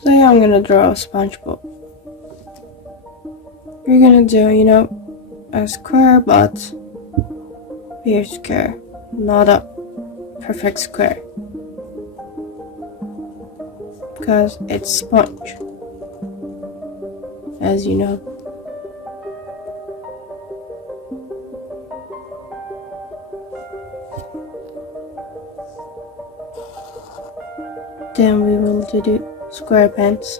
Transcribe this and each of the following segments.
Today I'm gonna draw a SpongeBob. We're gonna do, a square, but weird square, not a perfect square. Because it's sponge, as you know. Then we will do the square pants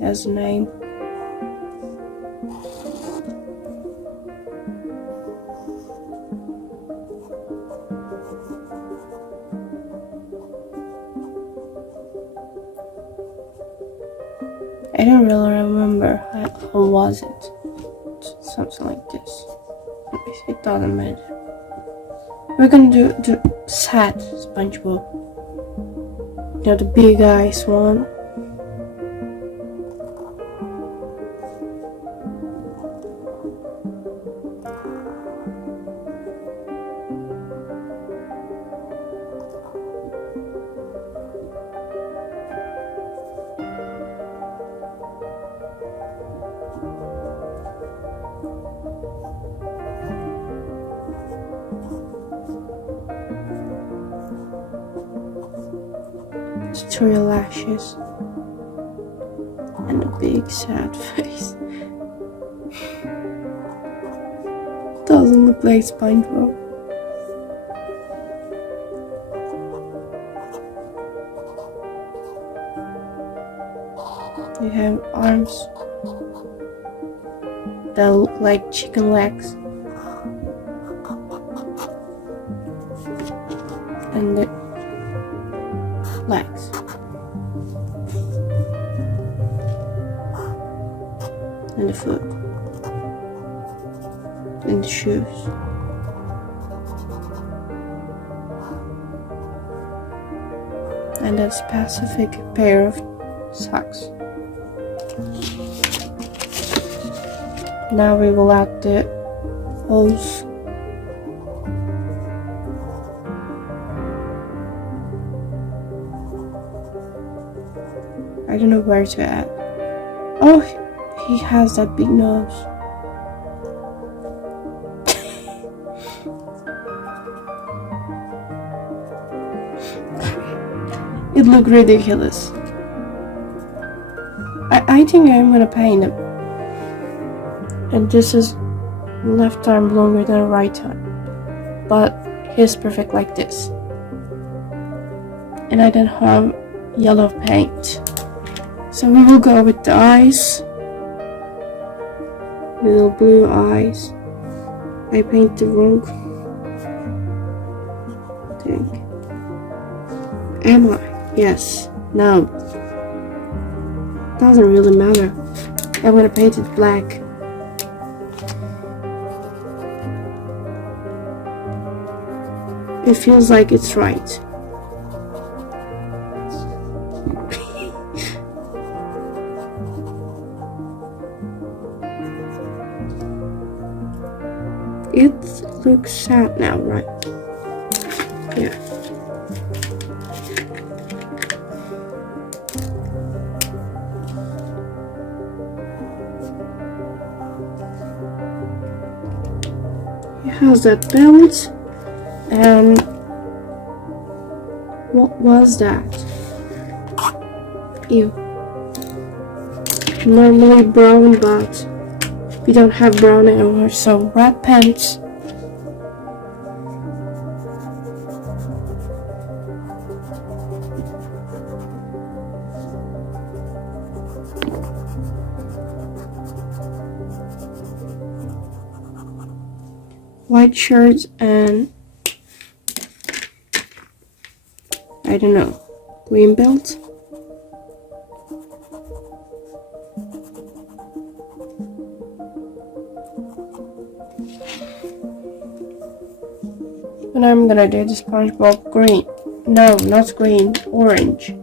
as a name. I don't really remember how was it. Something like this. It doesn't matter. We're gonna do the sad SpongeBob. The big eyes one. Three lashes and a big sad face. Doesn't look like SpongeBob. You have arms that look like chicken legs, and the legs, and the foot, and the shoes, and a specific pair of socks. Now we will add the hose. I don't know where to add. Oh, he has that big nose. It looked ridiculous. I think I'm gonna paint him. And this is left arm longer than right arm. But he's perfect like this. And I don't have yellow paint. So we will go with the eyes. Little blue eyes. I paint the wrong thing. Am I? Yes. No. Doesn't really matter. I'm gonna paint it black. It feels like it's right. It looks sad now, right? Yeah. It has that belt, and what was that? Ew. Normally brown, but we don't have brown anymore, so red pants. White shirts and I don't know, green belt. And I'm gonna do the SpongeBob green. No, not green, orange.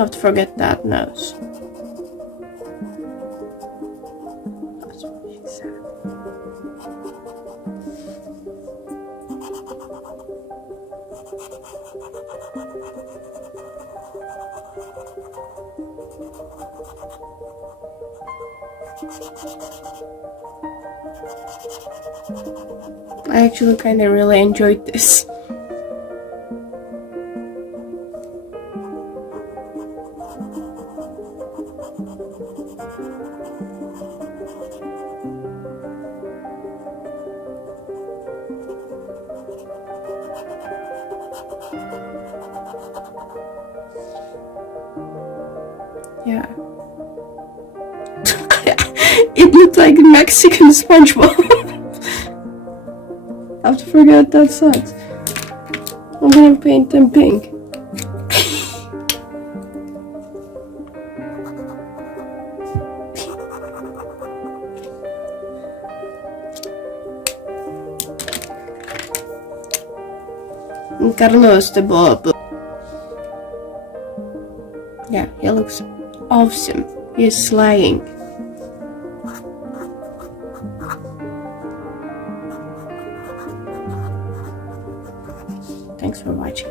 How to forget that nose. That's what she said. I actually kind of really enjoyed this. Yeah. It looked like Mexican SpongeBob. I have to forget that sucks. I'm gonna paint them pink. Carlos the Bob. Yeah, he looks awesome. He's slaying. Thanks for watching.